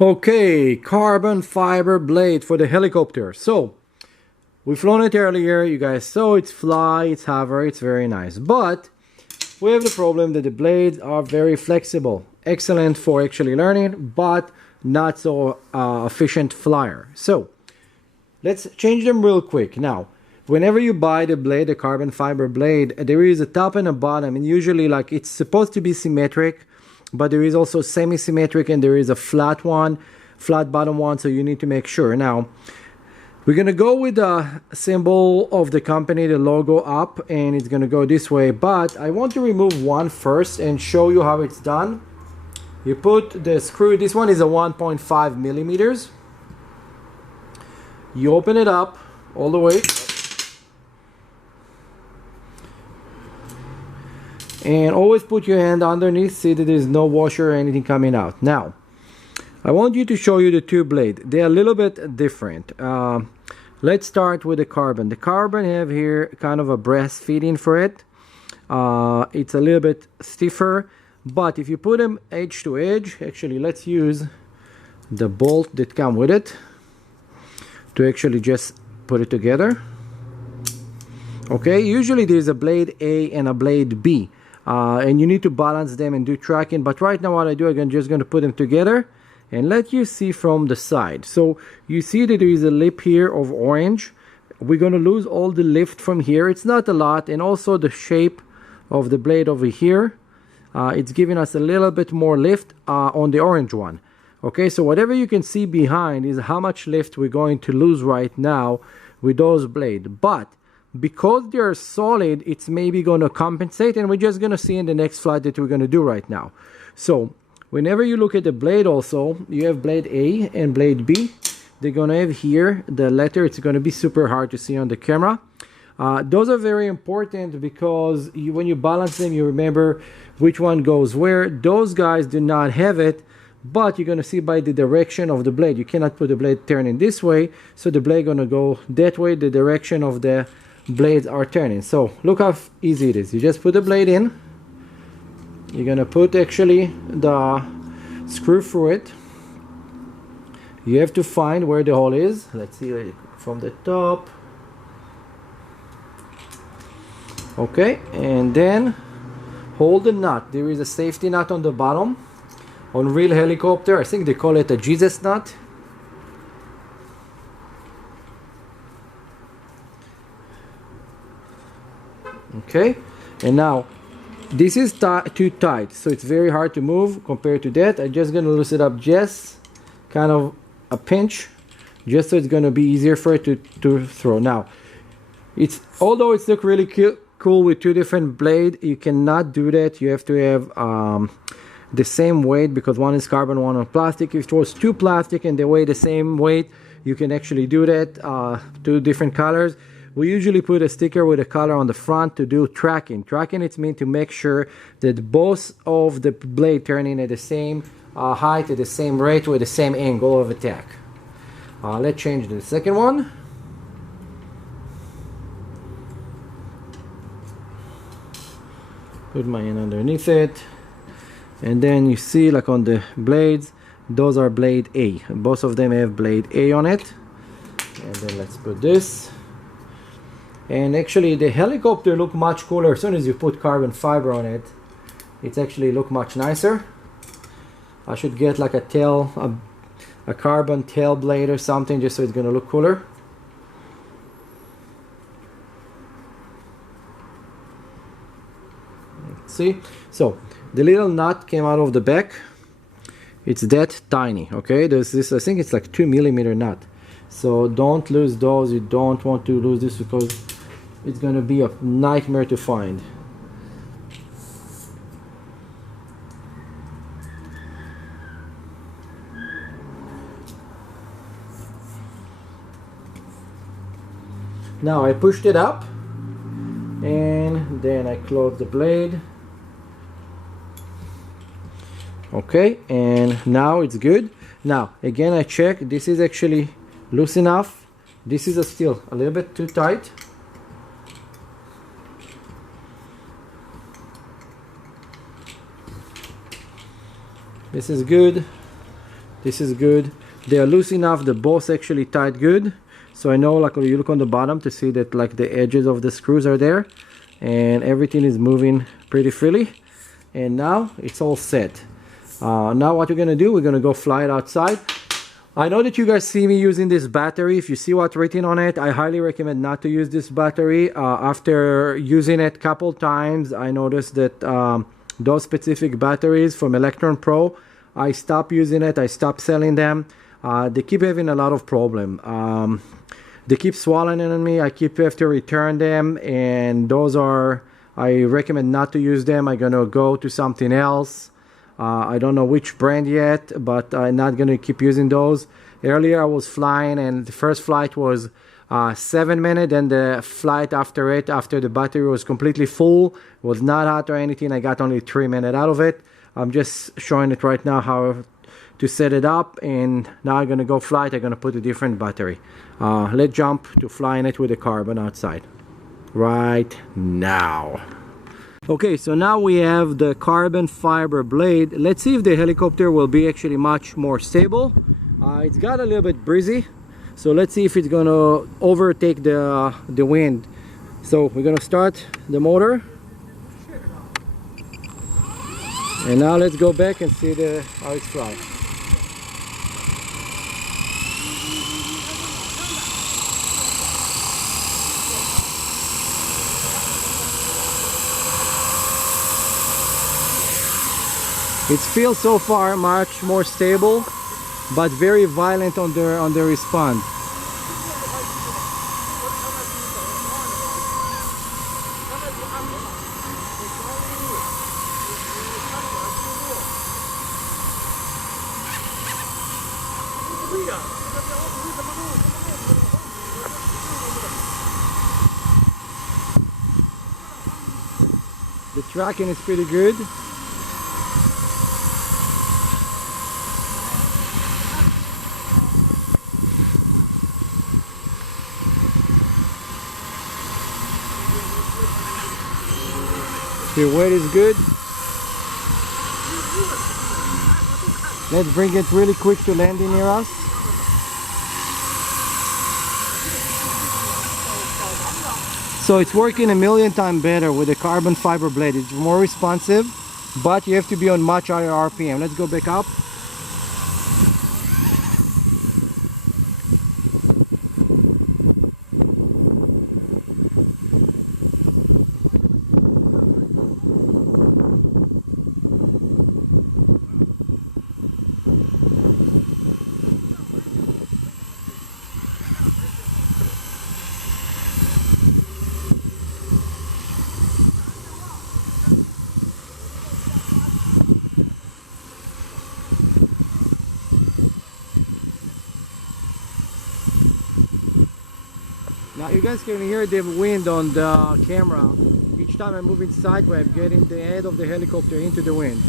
Okay, carbon fiber blade for the helicopter. So, we've flown it earlier, you guys saw it's fly, it's hover, it's very nice. But, we have the problem that the blades are very flexible. Excellent for actually learning, but not so efficient flyer. So, let's change them real quick. Now, whenever you buy the blade, the carbon fiber blade, there is a top and a bottom, and usually like it's supposed to be symmetric, but there is also semi-symmetric and there is a flat one, flat bottom one, so you need to make sure. Now, we're gonna go with the symbol of the company, the logo up, and it's gonna go this way, but I want to remove one first and show you how it's done. You put the screw, this one is a 1.5 millimeters. You open it up all the way. And always put your hand underneath, see that there's no washer or anything coming out. Now, I want you to show you the two blades. They're a little bit different. Let's start with the carbon. The carbon have here kind of a breastfeeding for it. It's a little bit stiffer, but if you put them edge to edge, actually let's use the bolt that come with it to actually just put it together. Okay, usually there's a blade A and a blade B. And you need to balance them and do tracking, but right now what I do, I'm just going to put them together and let you see from the side. So you see that there is a lip here of orange. We're going to lose all the lift from here. It's not a lot, and also the shape of the blade over here, it's giving us a little bit more lift on the orange one. Okay, so whatever you can see behind is how much lift we're going to lose right now with those blades. But because they're solid, it's maybe going to compensate, and we're just going to see in the next flight that we're going to do right now. So whenever you look at the blade also, you have blade A and blade B. They're going to have here the letter. It's going to be super hard to see on the camera. Those are very important because when you balance them, you remember which one goes where. Those guys do not have it, but you're going to see by the direction of the blade. You cannot put the blade turning this way, so the blade going to go that way, the direction of the blades are turning. So look how easy it is. You just put the blade in. You're gonna put actually the screw through it. You have to find where the hole is. Let's see from the top. Okay, and then hold the nut. There is a safety nut on the bottom. On real helicopter, I think they call it a Jesus nut. Okay, and now this is too tight, so it's very hard to move compared to that. I'm just gonna loosen it up, just kind of a pinch, just so it's gonna be easier for it to throw. Now, although it's look really cool with two different blades, you cannot do that. You have to have the same weight, because one is carbon, one is plastic. If it was two plastic and they weigh the same weight, you can actually do that. Two different colors. We usually put a sticker with a color on the front to do tracking. Tracking, it's meant to make sure that both of the blade turning at the same height, at the same rate, with the same angle of attack. Let's change the second one. Put my hand underneath it. And then you see, like on the blades, those are blade A. Both of them have blade A on it. And then let's put this. And actually the helicopter look much cooler as soon as you put carbon fiber on it. It's actually look much nicer. I should get like a carbon tail blade or something, just so it's gonna look cooler. See, so the little nut came out of the back. It's that tiny. Okay, there's this, I think it's like 2 millimeter nut. So don't lose those. You don't want to lose this, because it's going to be a nightmare to find. Now I pushed it up, and then I closed the blade. Okay, and now it's good. Now again I check, this is actually loose enough. This is still a little bit too tight. This is good. This is good. They are loose enough, the boss actually tied good. So I know, like, you look on the bottom to see that like the edges of the screws are there and everything is moving pretty freely. And now it's all set. Now what we're gonna do, we're gonna go fly it outside. I know that you guys see me using this battery. If you see what's written on it, I highly recommend not to use this battery. After using it a couple times, I noticed that those specific batteries from Electron Pro, I stopped using it, I stopped selling them. They keep having a lot of problem. They keep swallowing on me, I keep have to return them, and those are, I recommend not to use them. I'm gonna go to something else. I don't know which brand yet, but I'm not gonna keep using those. Earlier I was flying and the first flight was 7 minutes, and the flight after it, after the battery was completely full, was not hot or anything, I got only 3 minutes out of it. I'm just showing it right now how to set it up, and now I'm gonna go fly it. I'm gonna put a different battery. Let's jump to flying it with the Carbon outside right now. Okay, so now we have the carbon fiber blade. Let's see if the helicopter will be actually much more stable. It's got a little bit breezy, so let's see if it's gonna overtake the wind. So we're gonna start the motor, and now let's go back and see how it's flying. It feels so far much more stable, but very violent on the response. The tracking is pretty good. The weight is good. Let's bring it really quick to landing near us. So it's working a million times better with the carbon fiber blade. It's more responsive, but you have to be on much higher RPM. Let's go back up. Now you guys can hear the wind on the camera. Each time I'm moving sideways, I'm getting the head of the helicopter into the wind.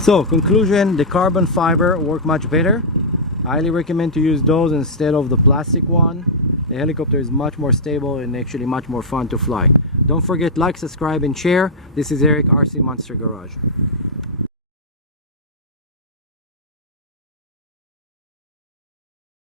So conclusion, the carbon fiber work much better. I highly recommend to use those instead of the plastic one. The helicopter is much more stable and actually much more fun to fly. Don't forget, like, subscribe and share. This is Eric, RC Monster Garage.